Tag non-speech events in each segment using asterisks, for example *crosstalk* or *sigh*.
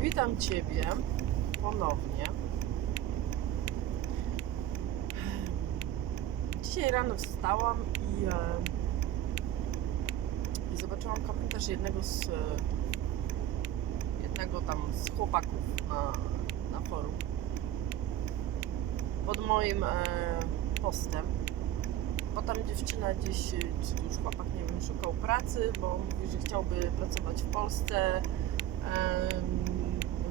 Witam Ciebie ponownie. Dzisiaj rano wstałam i, e, i zobaczyłam komentarz jednego z e, jednego tam z chłopaków na, na forum pod moim e, postem. Bo tam dziewczyna gdzieś, czy już chłopak, nie wiem, szukał pracy, bo mówi, że chciałby pracować w Polsce.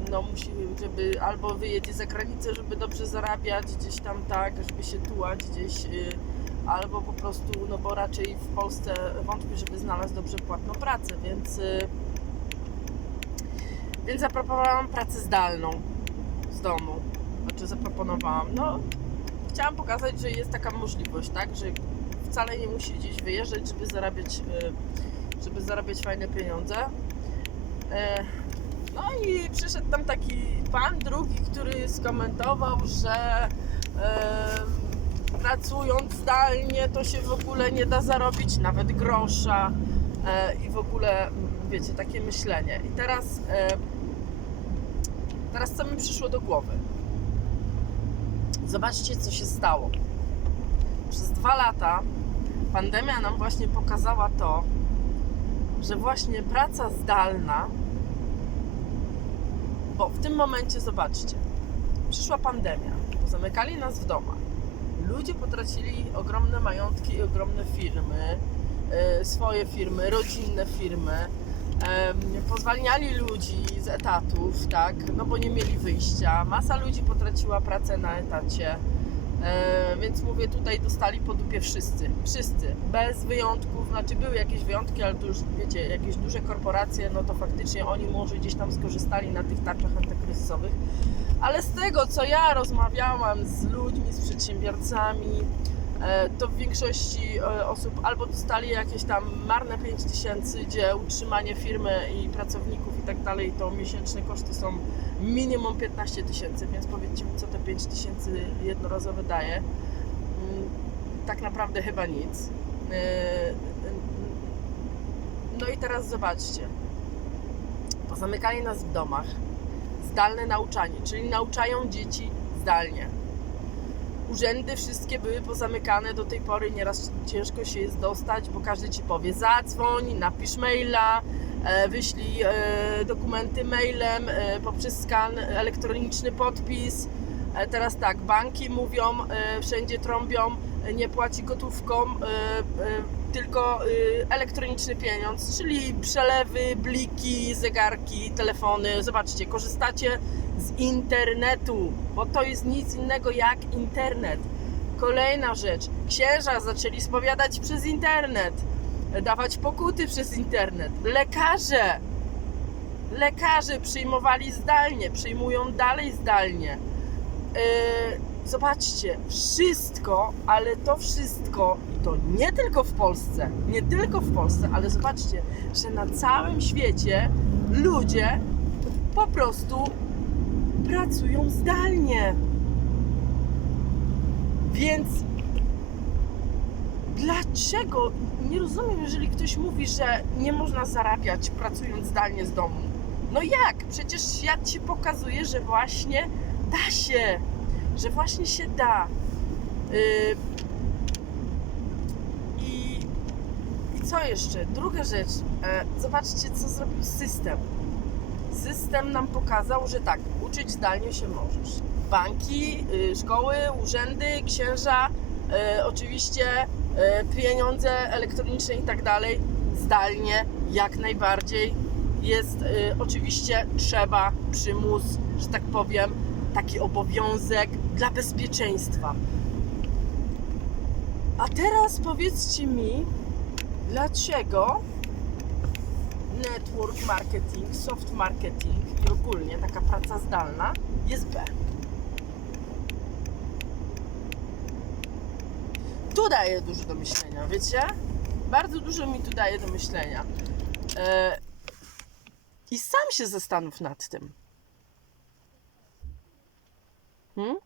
No musi, żeby albo wyjedzie za granicę, żeby dobrze zarabiać gdzieś tam tak, żeby się tułać gdzieś, y, albo po prostu, no bo raczej w Polsce wątpię, żeby znalazł dobrze płatną pracę, więc y, więc zaproponowałam pracę zdalną z domu. Znaczy zaproponowałam, no chciałam pokazać, że jest taka możliwość, tak, że wcale nie musi gdzieś wyjeżdżać, żeby zarabiać, y, żeby zarabiać fajne pieniądze. E, No i przyszedł tam taki pan drugi, który skomentował, że e, pracując zdalnie to się w ogóle nie da zarobić nawet grosza e, i w ogóle wiecie, takie myślenie. I teraz e, teraz co mi przyszło do głowy? Zobaczcie, co się stało. Przez dwa lata pandemia nam właśnie pokazała to, że właśnie praca zdalna, bo w tym momencie zobaczcie, przyszła pandemia, zamykali nas w domach, ludzie potracili ogromne majątki i ogromne firmy, e, swoje firmy, rodzinne firmy, pozwalniali ludzi z etatów, tak, no bo nie mieli wyjścia, masa ludzi potraciła pracę na etacie, E, więc mówię, tutaj dostali po dupie wszyscy. Wszyscy. Bez wyjątków. Znaczy były jakieś wyjątki, ale to już wiecie, jakieś duże korporacje, no to faktycznie oni może gdzieś tam skorzystali na tych tarczach antykryzysowych. Ale z tego, co ja rozmawiałam z ludźmi, z przedsiębiorcami, e, to w większości e, osób albo dostali jakieś tam marne 5 tysięcy, gdzie utrzymanie firmy i pracowników i tak dalej, to miesięczne koszty są minimum 15 tysięcy, więc powiedzcie mi, co te 5 tysięcy jednorazowe daje. Mm, Tak naprawdę chyba nic. E, No i teraz zobaczcie. Pozamykali nas w domach. Zdalne nauczanie, czyli nauczają dzieci zdalnie. Urzędy wszystkie były pozamykane do tej pory, nieraz ciężko się jest dostać, bo każdy ci powie zadzwoń, napisz maila, wyślij e, dokumenty mailem e, poprzez skan elektroniczny podpis. E, Teraz tak, banki mówią, e, wszędzie trąbią, e, nie płaci gotówką, e, e, tylko e, elektroniczny pieniądz, czyli przelewy, bliki, zegarki, telefony. Zobaczcie, korzystacie z internetu, bo to jest nic innego jak internet. Kolejna rzecz, księża zaczęli spowiadać przez internet, dawać pokuty przez internet. Lekarze, lekarze przyjmowali zdalnie, przyjmują dalej zdalnie. Yy, zobaczcie, wszystko, ale to wszystko, to nie tylko w Polsce, nie tylko w Polsce, ale zobaczcie, że na całym świecie ludzie po prostu pracują zdalnie. Więc dlaczego? Nie rozumiem, jeżeli ktoś mówi, że nie można zarabiać pracując zdalnie z domu. No jak? Przecież świat ci pokazuje, że właśnie da się, że właśnie się da. Yy, i, I co jeszcze? Druga rzecz. E, zobaczcie, co zrobił system. System nam pokazał, że tak, uczyć zdalnie się możesz. Banki, y, szkoły, urzędy, księża, y, oczywiście y, pieniądze elektroniczne i tak dalej, zdalnie jak najbardziej. Jest y, oczywiście trzeba, przymus, że tak powiem, taki obowiązek dla bezpieczeństwa. A teraz powiedzcie mi, dlaczego network marketing, soft marketing i ogólnie taka praca zdalna jest B. Tu daje dużo do myślenia, wiecie? Bardzo dużo mi tu daje do myślenia. E, I sam się zastanów nad tym. Hmm?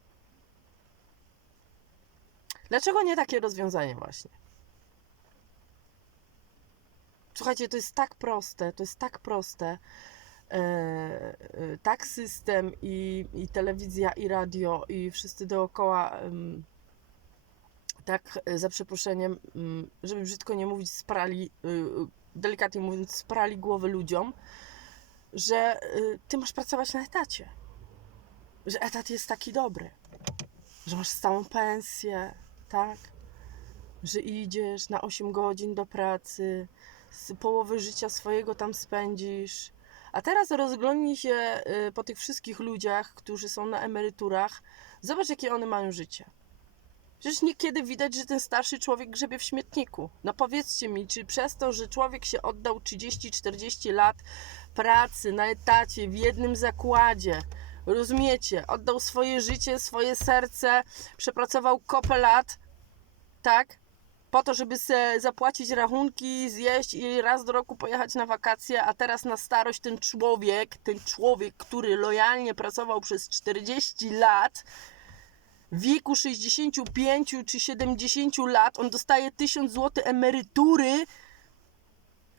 Dlaczego nie takie rozwiązanie właśnie? Słuchajcie, to jest tak proste, to jest tak proste. e, e, tak system i, i telewizja i radio i wszyscy dookoła tak e, za przeproszeniem, mm, żeby brzydko nie mówić, sprali, y, delikatnie mówiąc, sprali głowy ludziom, że y, ty masz pracować na etacie. Że etat jest taki dobry. Że masz stałą pensję, tak? Że idziesz na 8 godzin do pracy, z połowy życia swojego tam spędzisz. A teraz rozglądnij się po tych wszystkich ludziach, którzy są na emeryturach. Zobacz, jakie one mają życie. Przecież niekiedy widać, że ten starszy człowiek grzebie w śmietniku. No powiedzcie mi, czy przez to, że człowiek się oddał 30-40 lat pracy na etacie w jednym zakładzie, rozumiecie, oddał swoje życie, swoje serce, przepracował kopę lat, tak? Po to, żeby se zapłacić rachunki, zjeść i raz do roku pojechać na wakacje, a teraz na starość ten człowiek, ten człowiek, który lojalnie pracował przez 40 lat, wieku 65 czy 70 lat, on dostaje 1000 zł emerytury,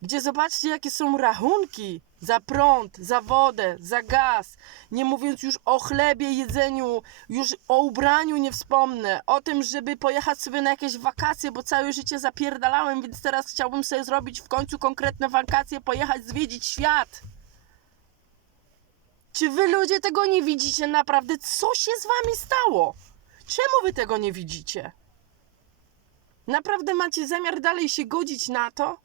gdzie zobaczcie, jakie są rachunki za prąd, za wodę, za gaz. Nie mówiąc już o chlebie, jedzeniu, już o ubraniu nie wspomnę. O tym, żeby pojechać sobie na jakieś wakacje, bo całe życie zapierdalałem, więc teraz chciałbym sobie zrobić w końcu konkretne wakacje, pojechać zwiedzić świat. Czy wy ludzie tego nie widzicie naprawdę? Co się z wami stało? Czemu wy tego nie widzicie? Naprawdę macie zamiar dalej się godzić na to?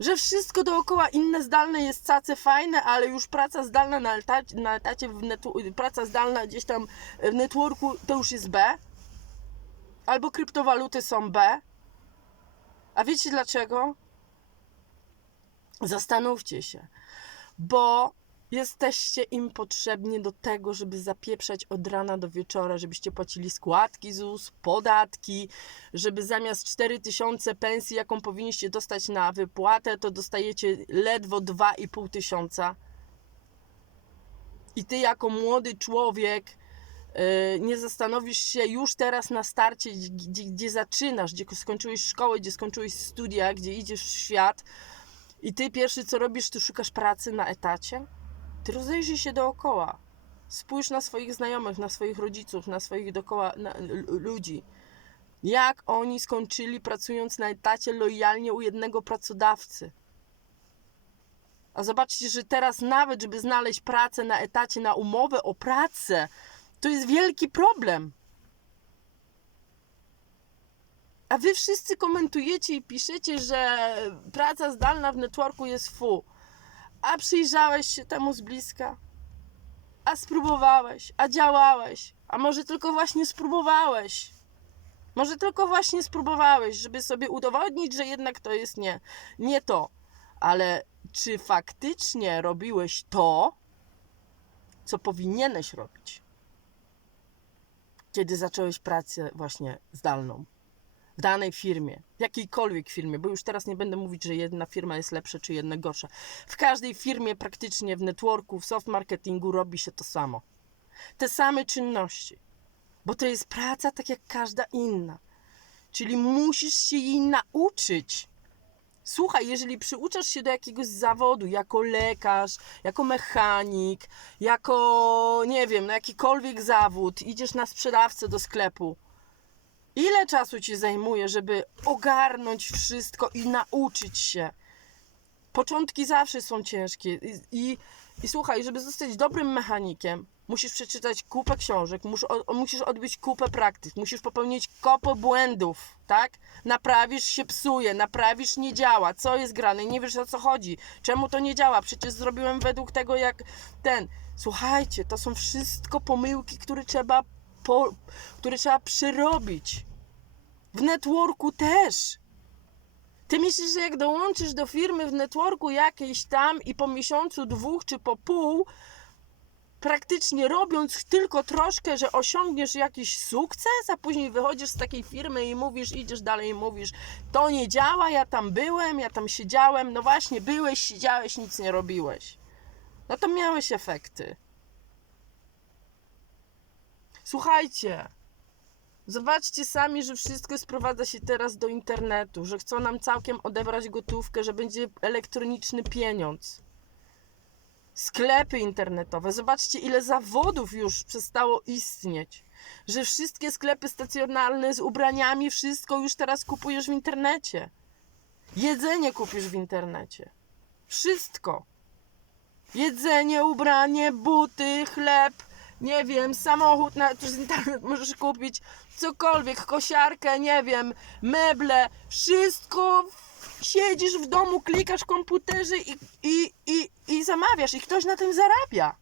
Że wszystko dookoła inne zdalne jest cace fajne, ale już praca zdalna na etacie, na etacie w netu, praca zdalna gdzieś tam w networku to już jest B? Albo kryptowaluty są B? A wiecie dlaczego? Zastanówcie się, bo jesteście im potrzebni do tego, żeby zapieprzać od rana do wieczora, żebyście płacili składki ZUS, podatki, żeby zamiast 4000 pensji, jaką powinniście dostać na wypłatę, to dostajecie ledwo 2,5 tysiąca. I ty jako młody człowiek yy, nie zastanowisz się już teraz na starcie, gdzie, gdzie zaczynasz, gdzie skończyłeś szkołę, gdzie skończyłeś studia, gdzie idziesz w świat i ty pierwszy co robisz, to szukasz pracy na etacie? Ty rozejrzyj się dookoła. Spójrz na swoich znajomych, na swoich rodziców, na swoich dookoła na, ludzi. Jak oni skończyli pracując na etacie lojalnie u jednego pracodawcy. A zobaczcie, że teraz nawet, żeby znaleźć pracę na etacie, na umowę o pracę, to jest wielki problem. A wy wszyscy komentujecie i piszecie, że praca zdalna w networku jest fu. A przyjrzałeś się temu z bliska? A spróbowałeś? A działałeś? A może tylko właśnie spróbowałeś? Może tylko właśnie spróbowałeś, żeby sobie udowodnić, że jednak to jest nie, nie to. Ale czy faktycznie robiłeś to, co powinieneś robić, kiedy zacząłeś pracę właśnie zdalną? W danej firmie, w jakiejkolwiek firmie, bo już teraz nie będę mówić, że jedna firma jest lepsza czy jedna gorsza. W każdej firmie, praktycznie w networku, w soft marketingu robi się to samo. Te same czynności, bo to jest praca tak jak każda inna. Czyli musisz się jej nauczyć. Słuchaj, jeżeli przyuczasz się do jakiegoś zawodu jako lekarz, jako mechanik, jako nie wiem, na jakikolwiek zawód, idziesz na sprzedawcę do sklepu, Ile czasu ci zajmuje, żeby ogarnąć wszystko i nauczyć się? Początki zawsze są ciężkie. I, i, i słuchaj, żeby zostać dobrym mechanikiem, musisz przeczytać kupę książek, mus, o, musisz odbyć kupę praktyk, musisz popełnić kopę błędów, tak? Naprawisz się psuje, naprawisz nie działa, co jest grane, nie wiesz o co chodzi, czemu to nie działa, przecież zrobiłem według tego jak ten. Słuchajcie, to są wszystko pomyłki, które trzeba, po, które trzeba przerobić. W networku też. Ty myślisz, że jak dołączysz do firmy w networku jakiejś tam i po miesiącu, dwóch czy po pół, praktycznie robiąc tylko troszkę, że osiągniesz jakiś sukces, a później wychodzisz z takiej firmy i mówisz, idziesz dalej i mówisz, to nie działa, ja tam byłem, ja tam siedziałem, no właśnie, byłeś, siedziałeś, nic nie robiłeś. No to miałeś efekty. Słuchajcie, Zobaczcie sami, że wszystko sprowadza się teraz do internetu, że chcą nam całkiem odebrać gotówkę, że będzie elektroniczny pieniądz. Sklepy internetowe. Zobaczcie, ile zawodów już przestało istnieć. Że wszystkie sklepy stacjonarne z ubraniami, wszystko już teraz kupujesz w internecie. Jedzenie kupisz w internecie. Wszystko. Jedzenie, ubranie, buty, chleb, nie wiem, samochód na, *laughs* przez internet możesz kupić, cokolwiek, kosiarkę, nie wiem, meble, wszystko. Siedzisz w domu, klikasz w komputerze i, i, i, i zamawiasz i ktoś na tym zarabia.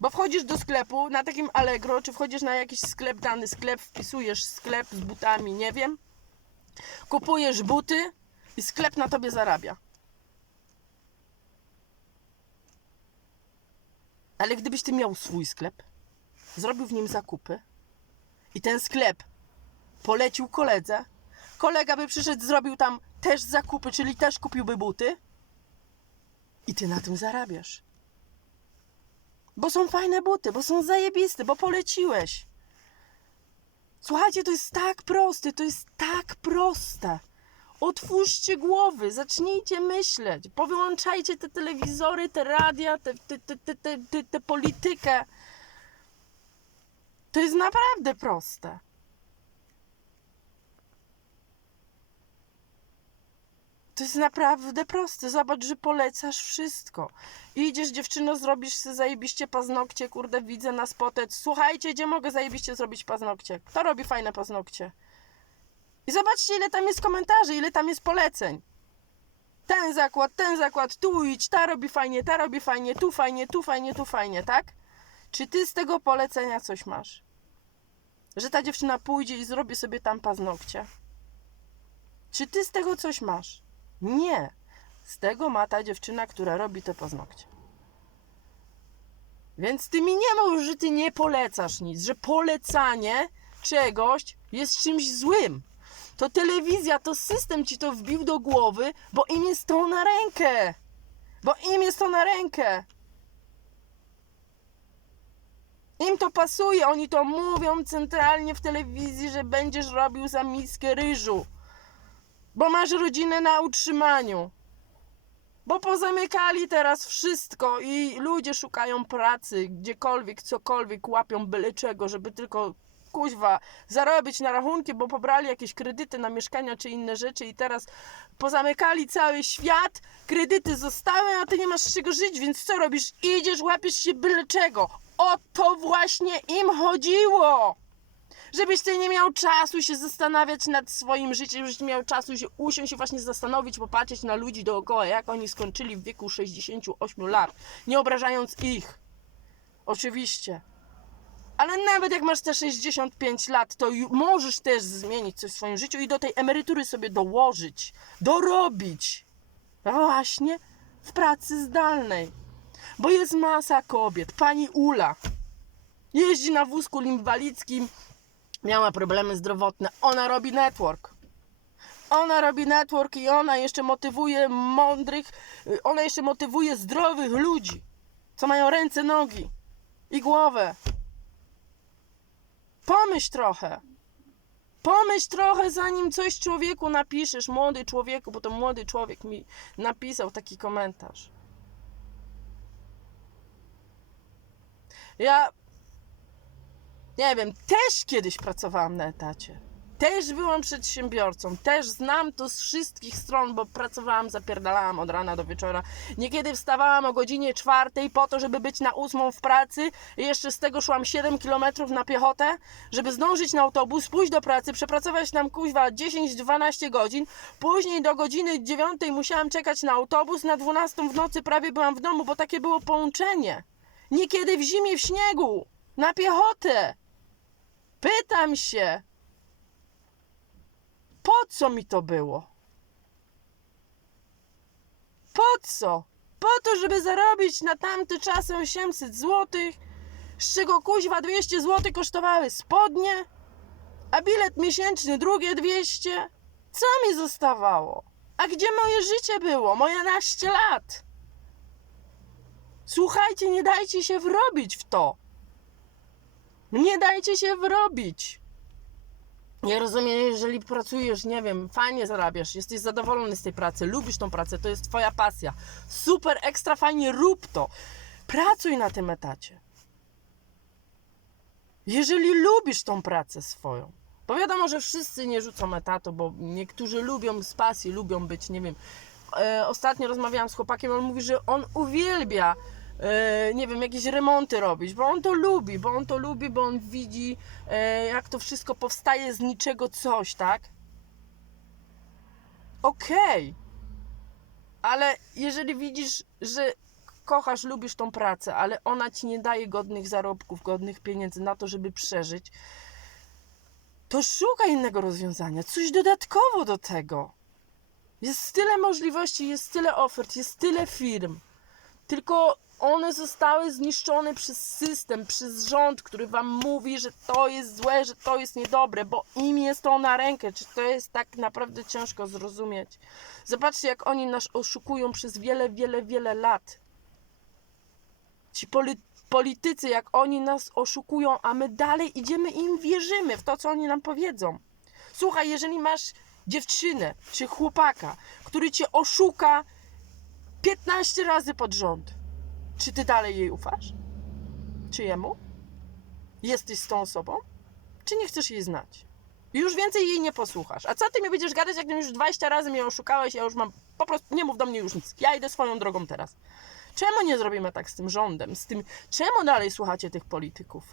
Bo wchodzisz do sklepu na takim Allegro, czy wchodzisz na jakiś sklep, dany sklep, wpisujesz sklep z butami, nie wiem, kupujesz buty i sklep na tobie zarabia. Ale gdybyś ty miał swój sklep, zrobił w nim zakupy i ten sklep polecił koledze, kolega by przyszedł, zrobił tam też zakupy, czyli też kupiłby buty i ty na tym zarabiasz. Bo są fajne buty, bo są zajebiste, bo poleciłeś. Słuchajcie, to jest tak proste, to jest tak proste. Otwórzcie głowy, zacznijcie myśleć, powyłączajcie te telewizory, te radia, te, te, te, te, te, te, te politykę. To jest naprawdę proste. To jest naprawdę proste. Zobacz, że polecasz wszystko. Idziesz, dziewczyno, zrobisz sobie zajebiście paznokcie, kurde, widzę na spotec. Słuchajcie, gdzie mogę zajebiście zrobić paznokcie? Kto robi fajne paznokcie? I zobaczcie, ile tam jest komentarzy, ile tam jest poleceń. Ten zakład, ten zakład, tu idź, ta robi fajnie, ta robi fajnie, tu fajnie, tu fajnie, tu fajnie, tak? Czy ty z tego polecenia coś masz? Że ta dziewczyna pójdzie i zrobi sobie tam paznokcie? Czy ty z tego coś masz? Nie. Z tego ma ta dziewczyna, która robi te paznokcie. Więc ty mi nie mów, że ty nie polecasz nic, że polecanie czegoś jest czymś złym. To telewizja, to system ci to wbił do głowy, bo im jest to na rękę. Bo im jest to na rękę. Im to pasuje, oni to mówią centralnie w telewizji, że będziesz robił za miskę ryżu. Bo masz rodzinę na utrzymaniu. Bo pozamykali teraz wszystko i ludzie szukają pracy, gdziekolwiek, cokolwiek, łapią byle czego, żeby tylko kuźwa zarobić na rachunki, bo pobrali jakieś kredyty na mieszkania czy inne rzeczy i teraz pozamykali cały świat, kredyty zostały, a ty nie masz z czego żyć, więc co robisz? Idziesz, łapiesz się byle czego. O to właśnie im chodziło! Żebyś ty nie miał czasu się zastanawiać nad swoim życiem, żebyś nie miał czasu się usiąść i właśnie zastanowić, popatrzeć na ludzi dookoła, jak oni skończyli w wieku 68 lat, nie obrażając ich. Oczywiście. Ale nawet jak masz te 65 lat, to możesz też zmienić coś w swoim życiu i do tej emerytury sobie dołożyć, dorobić. Właśnie w pracy zdalnej. Bo jest masa kobiet. Pani Ula jeździ na wózku inwalidzkim, miała problemy zdrowotne. Ona robi network. Ona robi network i ona jeszcze motywuje mądrych, ona jeszcze motywuje zdrowych ludzi, co mają ręce, nogi i głowę. Pomyśl trochę. Pomyśl trochę, zanim coś człowieku napiszesz, młody człowieku, bo to młody człowiek mi napisał taki komentarz. Ja nie wiem, też kiedyś pracowałam na etacie. Też byłam przedsiębiorcą, też znam to z wszystkich stron, bo pracowałam, zapierdalałam od rana do wieczora. Niekiedy wstawałam o godzinie czwartej po to, żeby być na ósmą w pracy i jeszcze z tego szłam 7 kilometrów na piechotę, żeby zdążyć na autobus, pójść do pracy, przepracować tam kuźwa 10-12 godzin. Później do godziny 9 musiałam czekać na autobus, na 12 w nocy prawie byłam w domu, bo takie było połączenie. Niekiedy w zimie, w śniegu, na piechotę. Pytam się, po co mi to było? Po co? Po to, żeby zarobić na tamte czasy 800 zł, z czego kuźwa 200 zł kosztowały spodnie, a bilet miesięczny drugie 200. Co mi zostawało? A gdzie moje życie było? Moje naście lat. Słuchajcie, nie dajcie się wrobić w to. Nie dajcie się wrobić. Ja rozumiem, jeżeli pracujesz, nie wiem, fajnie zarabiasz, jesteś zadowolony z tej pracy, lubisz tą pracę, to jest twoja pasja. Super, ekstra fajnie, rób to. Pracuj na tym etacie. Jeżeli lubisz tą pracę swoją, bo wiadomo, że wszyscy nie rzucą etatu, bo niektórzy lubią z pasji, lubią być, nie wiem. E, ostatnio rozmawiałam z chłopakiem, on mówi, że on uwielbia, nie wiem, jakieś remonty robić, bo on to lubi, bo on to lubi, bo on widzi, e, jak to wszystko powstaje z niczego coś, tak? Okej. Ale jeżeli widzisz, że kochasz, lubisz tą pracę, ale ona ci nie daje godnych zarobków, godnych pieniędzy na to, żeby przeżyć, to szukaj innego rozwiązania, coś dodatkowo do tego. Jest tyle możliwości, jest tyle ofert, jest tyle firm. Tylko one zostały zniszczone przez system, przez rząd, który wam mówi, że to jest złe, że to jest niedobre, bo im jest to na rękę. Czy to jest tak naprawdę ciężko zrozumieć? Zobaczcie, jak oni nas oszukują przez wiele, wiele, wiele lat. Ci poli- politycy, jak oni nas oszukują, a my dalej idziemy i im wierzymy w to, co oni nam powiedzą. Słuchaj, jeżeli masz dziewczynę czy chłopaka, który cię oszuka 15 razy pod rząd, czy ty dalej jej ufasz? Czy jemu? Jesteś z tą osobą? Czy nie chcesz jej znać? Już więcej jej nie posłuchasz. A co ty mi będziesz gadać, jak już 20 razy mnie oszukałeś, ja już mam, po prostu nie mów do mnie już nic. Ja idę swoją drogą teraz. Czemu nie zrobimy tak z tym rządem? Z tym, czemu dalej słuchacie tych polityków?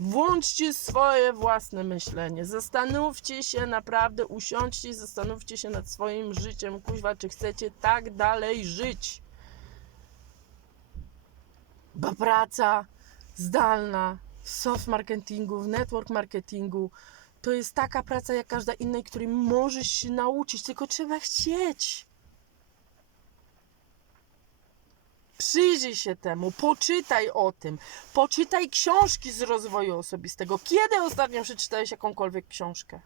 Włączcie swoje własne myślenie. Zastanówcie się naprawdę, usiądźcie i zastanówcie się nad swoim życiem. Kuźwa, czy chcecie tak dalej żyć? Bo praca zdalna w soft marketingu, w network marketingu to jest taka praca jak każda inna, której możesz się nauczyć, tylko trzeba chcieć. Przyjrzyj się temu, poczytaj o tym, poczytaj książki z rozwoju osobistego. Kiedy ostatnio przeczytałeś jakąkolwiek książkę?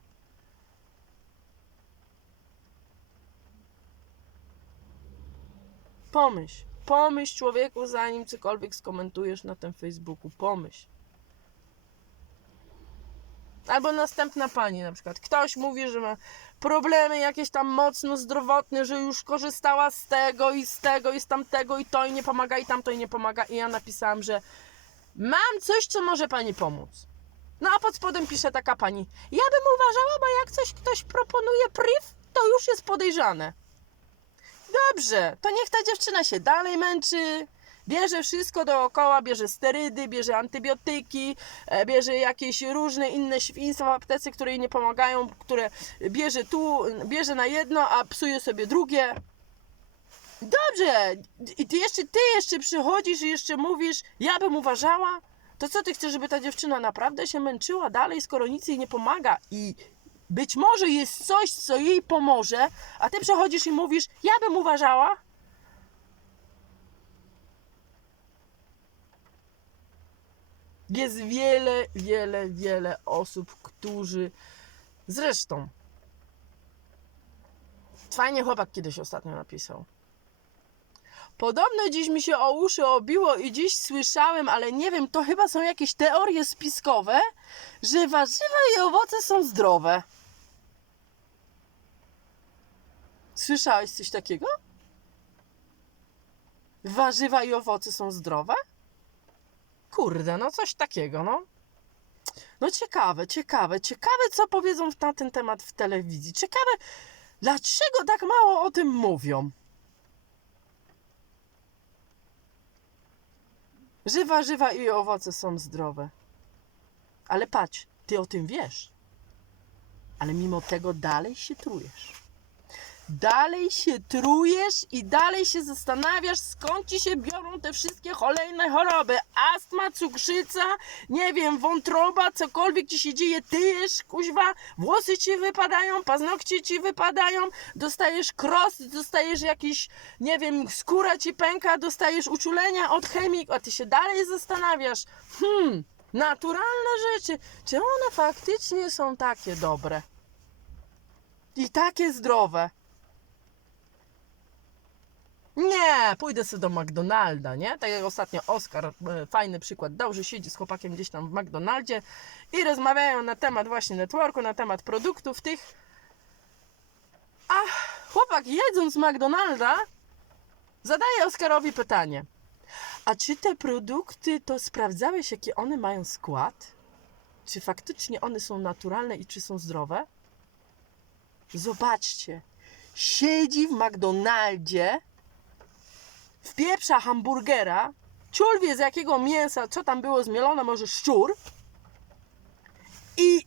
Pomyśl, pomyśl człowieku, zanim cokolwiek skomentujesz na tym Facebooku. Pomyśl. Albo następna pani na przykład. Ktoś mówi, że ma problemy jakieś tam mocno zdrowotne, że już korzystała z tego i z tego i z tamtego i to i nie pomaga i tamto i nie pomaga. I ja napisałam, że mam coś, co może pani pomóc. No a pod spodem pisze taka pani. Ja bym uważała, bo jak coś ktoś proponuje priv, to już jest podejrzane. Dobrze, to niech ta dziewczyna się dalej męczy. Bierze wszystko dookoła, bierze sterydy, bierze antybiotyki, e, bierze jakieś różne inne świństwa w aptece, które jej nie pomagają, które bierze tu, bierze na jedno, a psuje sobie drugie. Dobrze, i ty jeszcze, ty jeszcze przychodzisz i jeszcze mówisz, ja bym uważała, to co ty chcesz, żeby ta dziewczyna naprawdę się męczyła dalej, skoro nic jej nie pomaga? I być może jest coś, co jej pomoże, a ty przychodzisz i mówisz, ja bym uważała, Jest wiele, wiele, wiele osób, którzy zresztą. Fajnie chłopak kiedyś ostatnio napisał. Podobno dziś mi się o uszy obiło i dziś słyszałem, ale nie wiem, to chyba są jakieś teorie spiskowe, że warzywa i owoce są zdrowe. Słyszałeś coś takiego? Warzywa i owoce są zdrowe? Kurde, no coś takiego, no. No ciekawe, ciekawe, ciekawe, co powiedzą na ten temat w telewizji. Ciekawe, dlaczego tak mało o tym mówią. Że warzywa i owoce są zdrowe. Ale patrz, ty o tym wiesz. Ale mimo tego dalej się trujesz. Dalej się trujesz i dalej się zastanawiasz, skąd ci się biorą te wszystkie kolejne choroby. Astma, cukrzyca, nie wiem, wątroba, cokolwiek ci się dzieje, ty jesz, kuźwa, włosy ci wypadają, paznokcie ci wypadają, dostajesz kros, dostajesz jakiś, nie wiem, skóra ci pęka, dostajesz uczulenia od chemik, a ty się dalej zastanawiasz, hmm, naturalne rzeczy, czy one faktycznie są takie dobre? I takie zdrowe. Nie, pójdę sobie do McDonalda, nie? Tak jak ostatnio Oskar e, fajny przykład dał, że siedzi z chłopakiem gdzieś tam w McDonaldzie i rozmawiają na temat właśnie networku, na temat produktów tych. A chłopak jedząc z McDonalda zadaje Oskarowi pytanie. A czy te produkty to sprawdzałeś, jaki one mają skład? Czy faktycznie one są naturalne i czy są zdrowe? Zobaczcie, siedzi w McDonaldzie, wpieprza hamburgera, ciul wie z jakiego mięsa, co tam było zmielone, może szczur i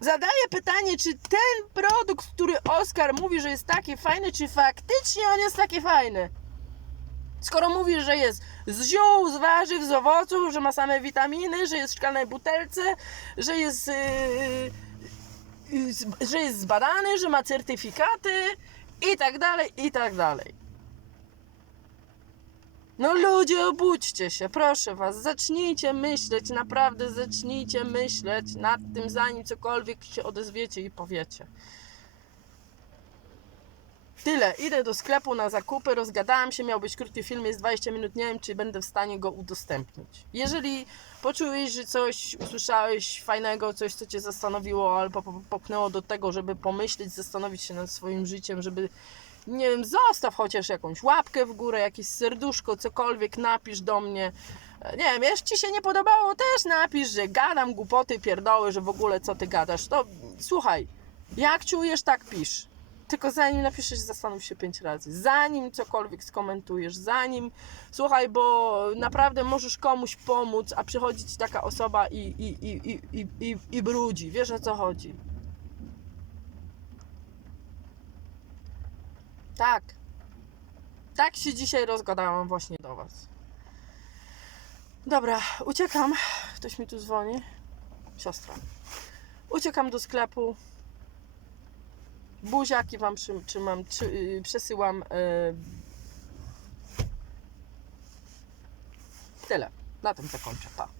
zadaje pytanie, czy ten produkt, który Oskar mówi, że jest taki fajny, czy faktycznie on jest taki fajny? Skoro mówi, że jest z ziół, z warzyw, z owoców, że ma same witaminy, że jest w szklanej butelce, że jest, yy, yy, że jest zbadany, że ma certyfikaty i tak dalej, i tak dalej. No ludzie, obudźcie się, proszę was, zacznijcie myśleć, naprawdę zacznijcie myśleć nad tym, zanim cokolwiek się odezwiecie i powiecie. Tyle, idę do sklepu na zakupy, rozgadałam się, miał być krótki film, jest 20 minut, nie wiem czy będę w stanie go udostępnić. Jeżeli poczułeś, że coś usłyszałeś fajnego, coś co Cię zastanowiło albo po- popchnęło do tego, żeby pomyśleć, zastanowić się nad swoim życiem, żeby nie wiem, zostaw chociaż jakąś łapkę w górę, jakieś serduszko, cokolwiek, napisz do mnie. E, Nie wiem, jeśli Ci się nie podobało, też napisz, że gadam głupoty, pierdoły, że w ogóle co Ty gadasz. To słuchaj, jak czujesz, tak pisz. Tylko zanim napiszesz, zastanów się pięć razy. Zanim cokolwiek skomentujesz, zanim. Słuchaj, bo naprawdę możesz komuś pomóc, a przychodzi ci taka osoba i, i, i, i, i, i, i brudzi. Wiesz o co chodzi? Tak. Tak się dzisiaj rozgadałam właśnie do Was. Dobra, uciekam. Ktoś mi tu dzwoni. Siostra. Uciekam do sklepu. Buziaki Wam przy, czy, yy, przesyłam. Yy. Tyle. Na tym zakończę. Pa.